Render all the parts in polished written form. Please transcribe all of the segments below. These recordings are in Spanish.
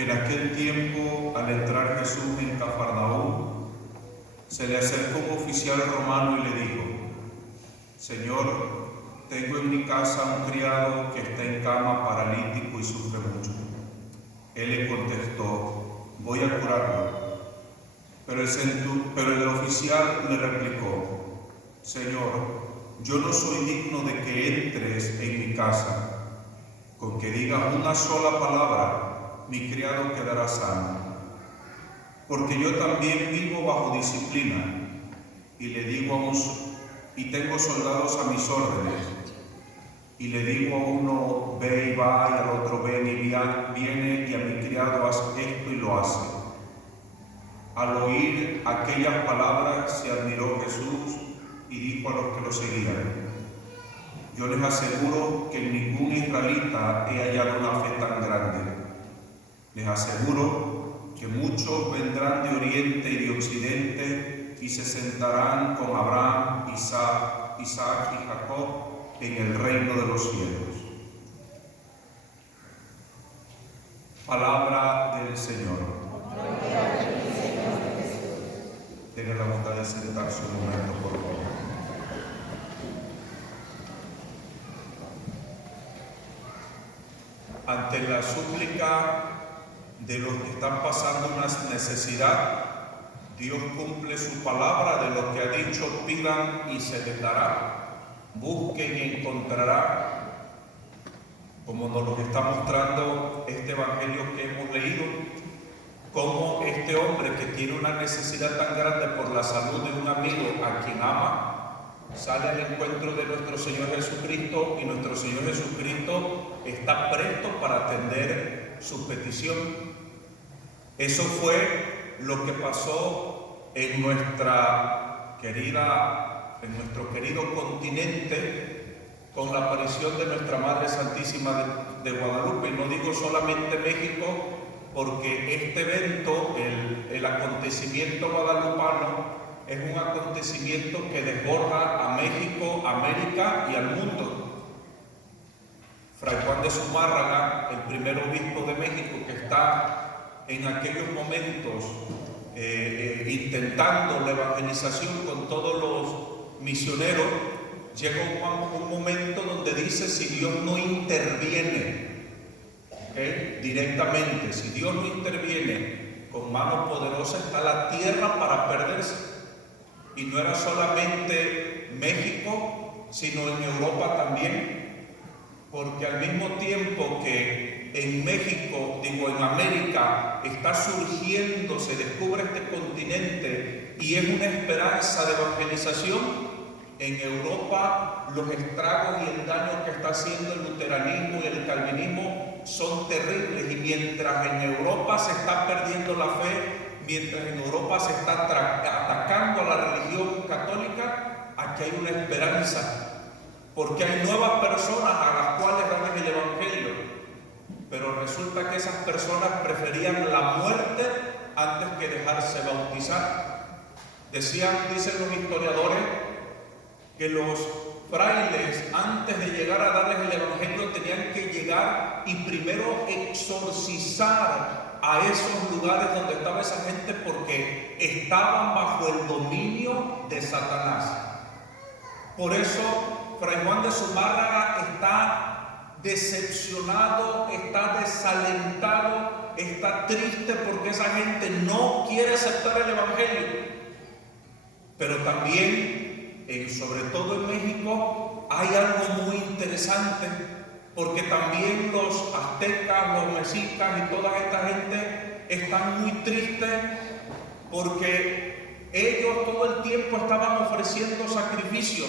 En aquel tiempo, al entrar Jesús en Cafarnaúm, se le acercó un oficial romano y le dijo: Señor, tengo en mi casa un criado que está en cama paralítico y sufre mucho. Él le contestó: voy a curarlo. Pero el oficial le replicó: Señor, yo no soy digno de que entres en mi casa. Con que digas una sola palabra, mi criado quedará sano. Porque yo también vivo bajo disciplina, y tengo soldados a mis órdenes, y le digo a uno: ve y va, y al otro: ven y viene, y a mi criado: haz esto, y lo hace. Al oír aquellas palabras se admiró Jesús y dijo a los que lo seguían: yo les aseguro que en ningún israelita he hallado una fe tan grande. Les aseguro que muchos vendrán de oriente y de occidente y se sentarán con Abraham, Isaac y Jacob en el reino de los cielos. Palabra del Señor. Tenga la bondad de sentarse un momento, por favor. Ante la súplica de los que están pasando una necesidad, Dios cumple su palabra de lo que ha dicho: pidan y se les dará, busquen y encontrarán, como nos lo está mostrando este evangelio que hemos leído, cómo este hombre que tiene una necesidad tan grande por la salud de un amigo a quien ama, sale al encuentro de nuestro Señor Jesucristo, y nuestro Señor Jesucristo está presto para atender su petición. Eso fue lo que pasó en nuestro querido continente con la aparición de nuestra Madre Santísima de Guadalupe. Y no digo solamente México, porque este evento, el acontecimiento guadalupano, es un acontecimiento que desborda a México, América y al mundo. Fray Juan de Zumárraga, el primer obispo de México, que está en aquellos momentos intentando la evangelización con todos los misioneros, llega un momento donde dice: si Dios no interviene directamente, si Dios no interviene con mano poderosa, está la tierra para perderse. Y no era solamente México, sino en Europa también, porque al mismo tiempo que en México, en América, está surgiendo, se descubre este continente y es una esperanza de evangelización, en Europa los estragos y el daño que está haciendo el luteranismo y el calvinismo son terribles. Y mientras en Europa se está perdiendo la fe, mientras en Europa se está atacando a la religión católica, aquí hay una esperanza, porque hay nuevas personas a las cuales dan el evangelio, pero resulta que esas personas preferían la muerte antes que dejarse bautizar. Dicen los historiadores que los frailes, antes de llegar a darles el evangelio, tenían que llegar y primero exorcizar a esos lugares donde estaba esa gente, porque estaban bajo el dominio de Satanás. Por eso Fray Juan de Zumárraga está decepcionado, está desalentado, está triste porque esa gente no quiere aceptar el evangelio. Pero también, sobre todo en México, hay algo muy interesante, porque también los aztecas, los mexicas y toda esta gente están muy tristes, porque ellos todo el tiempo estaban ofreciendo sacrificios.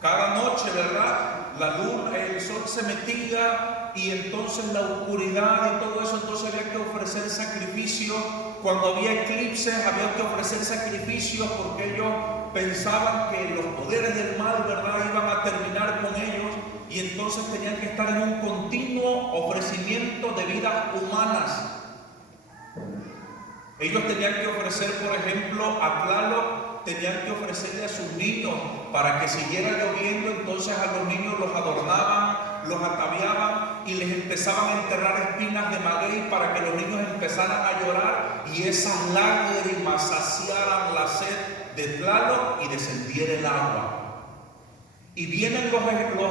Cada noche, ¿verdad? La luna, el sol se metía, y entonces la oscuridad y todo eso, entonces había que ofrecer sacrificios. Cuando había eclipses había que ofrecer sacrificios, porque ellos pensaban que los poderes del mal, ¿verdad?, iban a terminar con ellos, y entonces tenían que estar en un continuo ofrecimiento de vidas humanas. Ellos tenían que ofrecer, por ejemplo, a Tlaloc, tenían que ofrecerle a sus niños para que siguiera lloviendo. Entonces a los niños los adornaban, los ataviaban, y les empezaban a enterrar espinas de maguey para que los niños empezaran a llorar y esas lágrimas saciaran la sed de Tlaloc y descendiera el agua. Y vienen los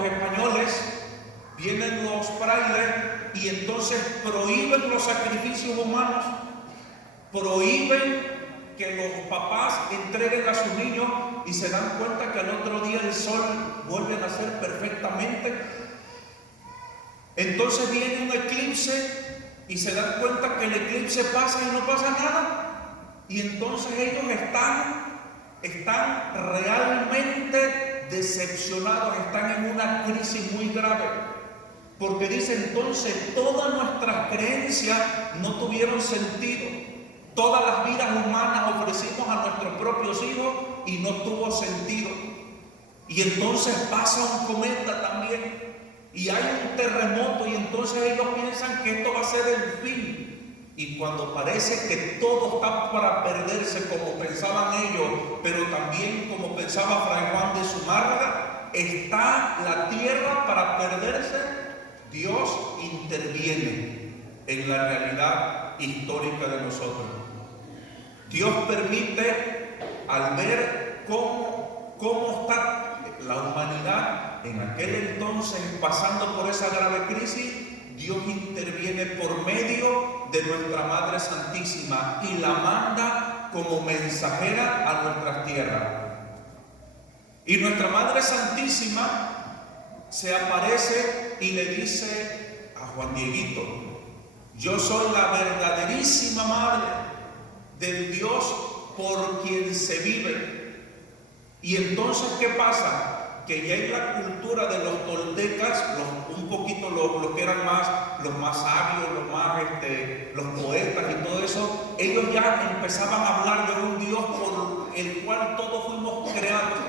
españoles, vienen los frailes y entonces prohíben los sacrificios humanos, prohíben que los papás entreguen a sus niños y se dan cuenta que al otro día el sol vuelve a nacer perfectamente. Entonces viene un eclipse y se dan cuenta que el eclipse pasa y no pasa nada. Y entonces ellos están realmente decepcionados, están en una crisis muy grave. Porque dice entonces, todas nuestras creencias no tuvieron sentido. Todas las vidas humanas ofrecimos a nuestros propios hijos y no tuvo sentido. Y entonces pasa un cometa también y hay un terremoto y entonces ellos piensan que esto va a ser el fin. Y cuando parece que todo está para perderse como pensaban ellos, pero también como pensaba Fray Juan de Zumárraga, está la tierra para perderse, Dios interviene en la realidad histórica de nosotros. Dios permite, al ver cómo está la humanidad en aquel entonces pasando por esa grave crisis, Dios interviene por medio de nuestra Madre Santísima y la manda como mensajera a nuestras tierras. Y nuestra Madre Santísima se aparece y le dice a Juan Dieguito: yo soy la verdaderísima madre del Dios por quien se vive. Y entonces, ¿qué pasa? Que ya en la cultura de los toltecas, un poquito los que eran los más sabios, los poetas y todo eso, ellos ya empezaban a hablar de un Dios por el cual todos fuimos creados.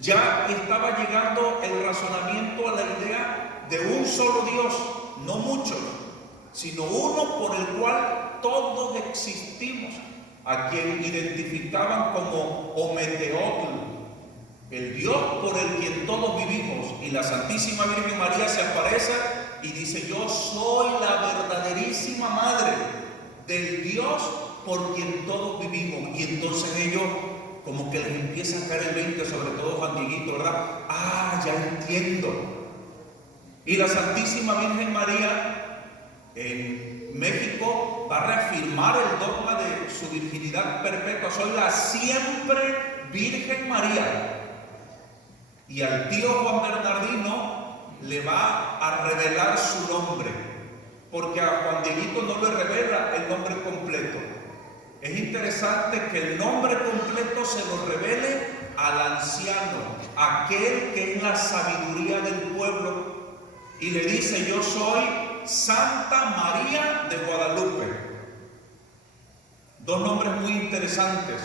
Ya estaba llegando el razonamiento a la idea de un solo Dios, no muchos, sino uno por el cual todos existimos, a quien identificaban como Ometeotl, el Dios por el quien todos vivimos. Y la Santísima Virgen María se aparece y dice: yo soy la verdaderísima madre del Dios por quien todos vivimos. Y entonces ellos como que les empieza a caer el 20, sobre todo Juan Dieguito, ¿verdad? Ya entiendo. Y la Santísima Virgen María en México va a reafirmar el dogma de su virginidad perpetua. Soy la siempre Virgen María. Y al tío Juan Bernardino le va a revelar su nombre, porque a Juan Dieguito no le revela el nombre completo. Es interesante que el nombre completo se lo revele al anciano, aquel que es la sabiduría del pueblo, y le dice: yo soy Santa María de Guadalupe. Dos nombres muy interesantes.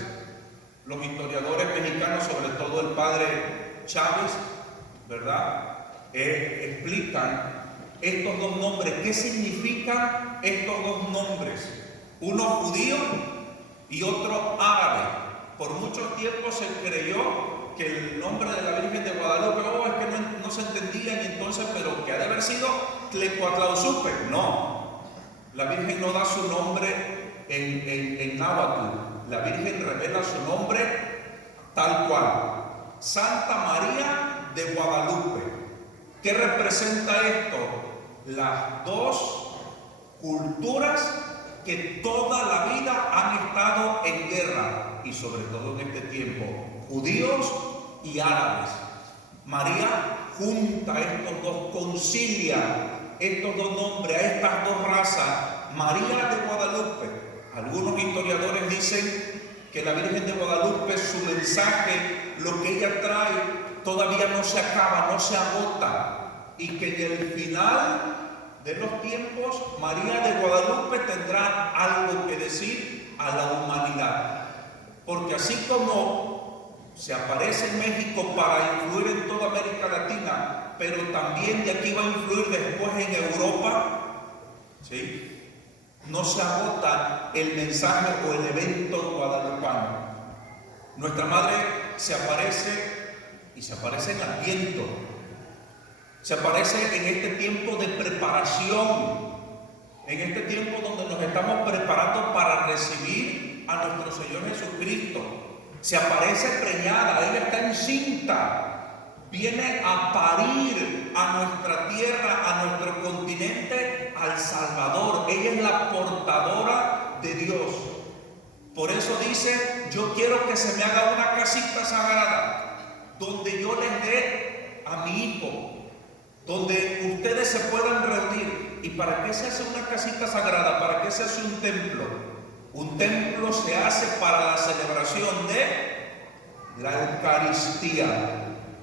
Los historiadores mexicanos, sobre todo el padre Chávez, ¿verdad?, explican estos dos nombres. ¿Qué significan estos dos nombres? Uno judío y otro árabe. Por mucho tiempo se creyó que el nombre de la Virgen de Guadalupe, es que no se entendía, y entonces, pero que ha de haber sido Tlecuatlauzupe. No, la Virgen no da su nombre en náhuatl. La Virgen revela su nombre tal cual: Santa María de Guadalupe. ¿Qué representa esto? Las dos culturas que toda la vida han estado en guerra, y sobre todo en este tiempo, judíos y árabes. María junta estos dos, concilia estos dos nombres, a estas dos razas. María de Guadalupe. Algunos historiadores dicen que la Virgen de Guadalupe, su mensaje, lo que ella trae, todavía no se acaba, no se agota, y que en el final de los tiempos María de Guadalupe tendrá algo que decir a la humanidad. Porque así como se aparece en México para influir en toda América Latina, pero también de aquí va a influir después en Europa, ¿sí?, no se agota el mensaje o el evento guadalupano. Nuestra Madre se aparece, y se aparece en Adviento. Se aparece en este tiempo de preparación preparación, en este tiempo donde nos estamos preparando para recibir a nuestro Señor Jesucristo. Se aparece preñada, ella está encinta, viene a parir a nuestra tierra, a nuestro continente, al Salvador. Ella es la portadora de Dios. Por eso dice: yo quiero que se me haga una casita sagrada donde yo les dé a mi hijo, donde ustedes se puedan reunir. ¿Y para qué se hace una casita sagrada? ¿Para qué se hace un templo? Un templo se hace para la celebración de la Eucaristía.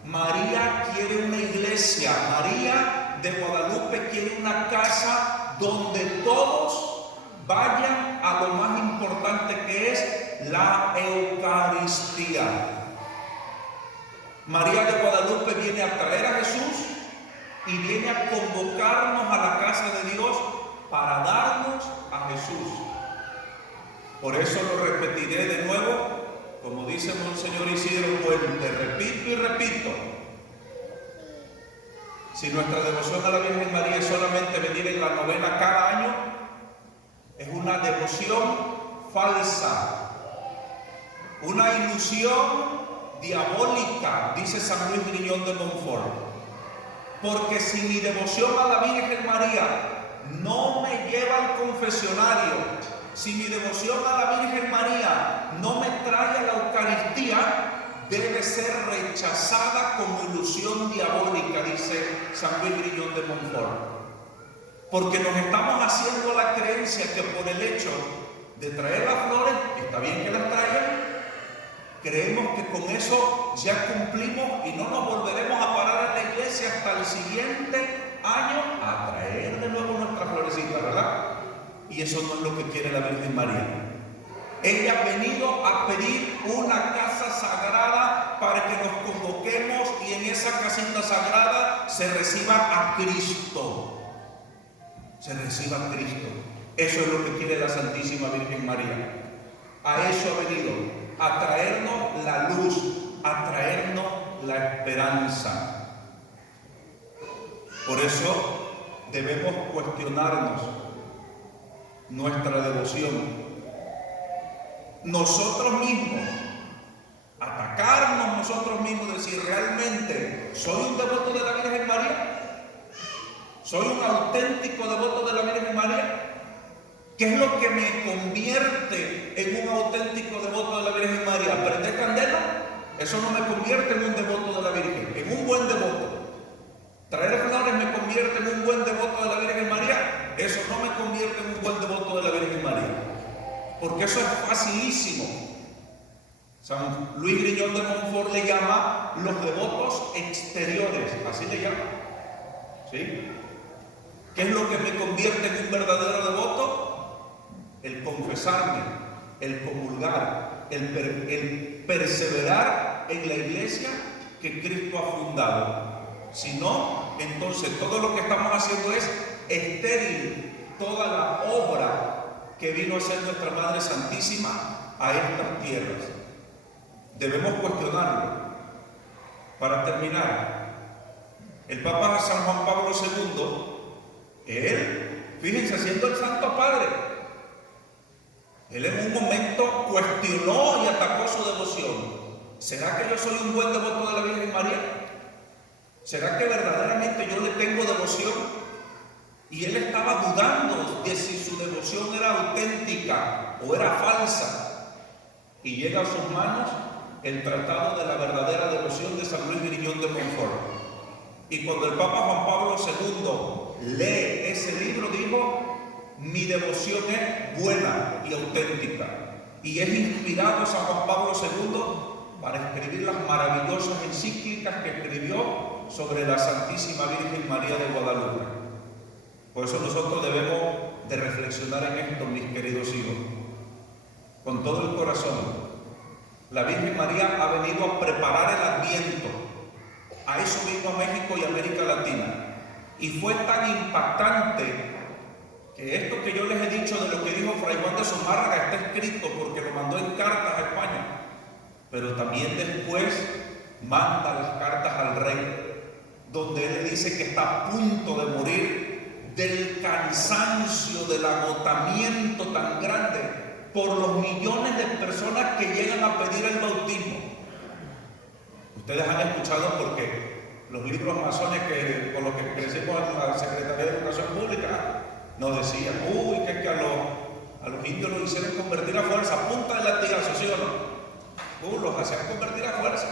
María quiere una iglesia, María de Guadalupe quiere una casa donde todos vayan a lo más importante, que es la Eucaristía. María de Guadalupe viene a traer a Jesús y viene a convocarnos a la casa de Dios para darnos a Jesús. Por eso lo repetiré de nuevo, como dice Monseñor Isidro Puente, repito y repito: si nuestra devoción a la Virgen María es solamente venir en la novena cada año, es una devoción falsa, una ilusión diabólica, dice San Luis Griñón de Montfort. Porque si mi devoción a la Virgen María no me lleva al confesionario, si mi devoción a la Virgen María no me trae a la Eucaristía, debe ser rechazada como ilusión diabólica, dice San Luis Griñón de Montfort. Porque nos estamos haciendo la creencia que por el hecho de traer las flores, está bien que las traigan, creemos que con eso ya cumplimos y no nos volveremos a parar en la iglesia hasta el siguiente año a traer de nuevo nuestras florecitas, ¿verdad? Y eso no es lo que quiere la Virgen María. Ella ha venido a pedir una casa sagrada para que nos convoquemos y en esa casita sagrada se reciba a Cristo. Se reciba a Cristo. Eso es lo que quiere la Santísima Virgen María. A eso ha venido, a traernos la luz, a traernos la esperanza. Por eso debemos cuestionarnos nuestra devoción. Nosotros mismos, atacarnos nosotros mismos, decir: ¿realmente soy un devoto de la Virgen María? ¿Soy un auténtico devoto de la Virgen María? ¿Qué es lo que me convierte en un auténtico devoto de la Virgen María? ¿Prender candela? Eso no me convierte en un devoto de la Virgen, en un buen devoto. ¿Traer flores me convierte en un buen devoto de la Virgen María? Eso no me convierte en un buen devoto de la Virgen María. Porque eso es facilísimo. San Luis Griñón de Montfort le llama los devotos exteriores, así le llama. ¿Sí? ¿Qué es lo que me convierte en un verdadero devoto? El confesarme, el comulgar, el perseverar en la iglesia que Cristo ha fundado. Si no, entonces todo lo que estamos haciendo es estéril, toda la obra que vino a hacer nuestra Madre Santísima a estas tierras. Debemos cuestionarlo. Para terminar, el Papa San Juan Pablo II, él, fíjense, siendo el Santo Padre, él en un momento cuestionó y atacó su devoción. ¿Será que yo soy un buen devoto de la Virgen María? ¿Será que verdaderamente yo le tengo devoción? Y él estaba dudando de si su devoción era auténtica o era falsa. Y llega a sus manos el Tratado de la verdadera devoción de San Luis Griñón de Montfort. Y cuando el Papa Juan Pablo II lee ese libro, dijo: mi devoción es buena y auténtica. Y es inspirado San Juan Pablo II para escribir las maravillosas encíclicas que escribió sobre la Santísima Virgen María de Guadalupe. Por eso nosotros debemos de reflexionar en esto, mis queridos hijos, con todo el corazón. La Virgen María ha venido a preparar el Adviento. A eso vino a México y América Latina. Y fue tan impactante que esto que yo les he dicho de lo que dijo Fray Juan de Zumárraga está escrito porque lo mandó en cartas a España. Pero también después manda las cartas al rey, donde él le dice que está a punto de morir de cansancio, del agotamiento tan grande por los millones de personas que llegan a pedir el bautismo. Ustedes han escuchado porque los libros masones con los que crecimos en la Secretaría de Educación Pública nos decían, uy, que a los indios los hicieron convertir a fuerza, a punta de latigazo, ¿sí o no? Los hacían convertir a fuerza,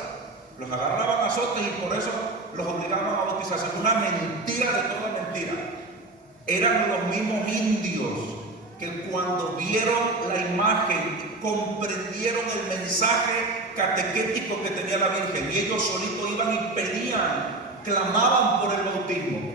los agarraban a azotes y por eso los obligaban a bautizarse. Una mentira de toda mentira. Eran los mismos indios que cuando vieron la imagen y comprendieron el mensaje catequético que tenía la Virgen, y ellos solitos iban y pedían, clamaban por el bautismo.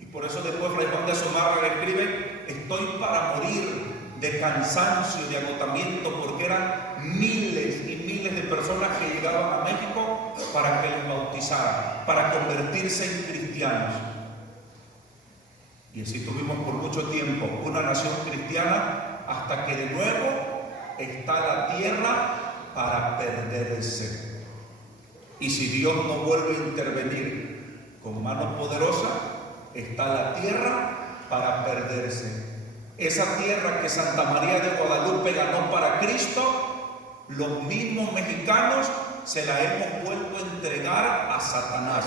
Y por eso después Fray Juan de Zumárraga escribe, estoy para morir de cansancio, de agotamiento, porque eran miles y miles de personas que llegaban a México para que les bautizaran, para convertirse en cristianos. Y así tuvimos por mucho tiempo una nación cristiana, hasta que de nuevo está la tierra para perderse. Y si Dios no vuelve a intervenir con mano poderosa, está la tierra para perderse. Esa tierra que Santa María de Guadalupe ganó para Cristo, los mismos mexicanos se la hemos vuelto a entregar a Satanás.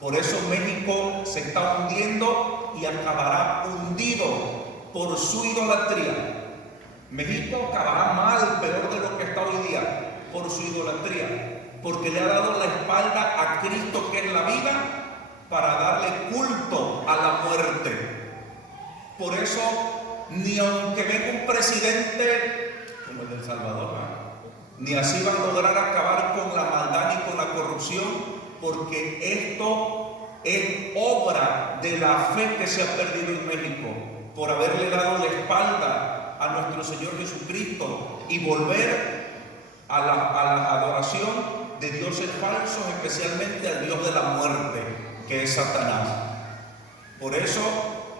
Por eso México se está hundiendo y acabará hundido por su idolatría. México acabará mal, peor de lo que está hoy día, por su idolatría, porque le ha dado la espalda a Cristo, que es la vida, para darle culto a la muerte. Por eso, ni aunque venga un presidente como el de El Salvador, ni así van a lograr acabar con la maldad ni con la corrupción, porque esto es obra de la fe que se ha perdido en México, por haberle dado la espalda a nuestro Señor Jesucristo y volver a la adoración de dioses falsos, especialmente al Dios de la muerte, que es Satanás. Por eso,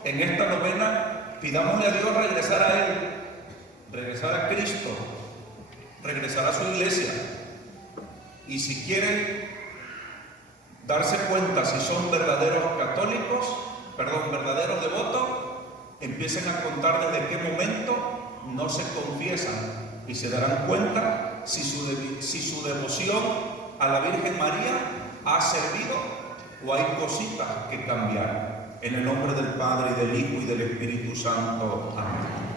en esta novena, pidámosle a Dios regresar a Él, regresar a Cristo, regresar a su iglesia. Y si quieren darse cuenta si son verdaderos católicos, verdaderos devotos, empiecen a contar desde qué momento no se confiesan y se darán cuenta si su devoción a la Virgen María ha servido o hay cositas que cambiar. En el nombre del Padre, y del Hijo, y del Espíritu Santo. Amén.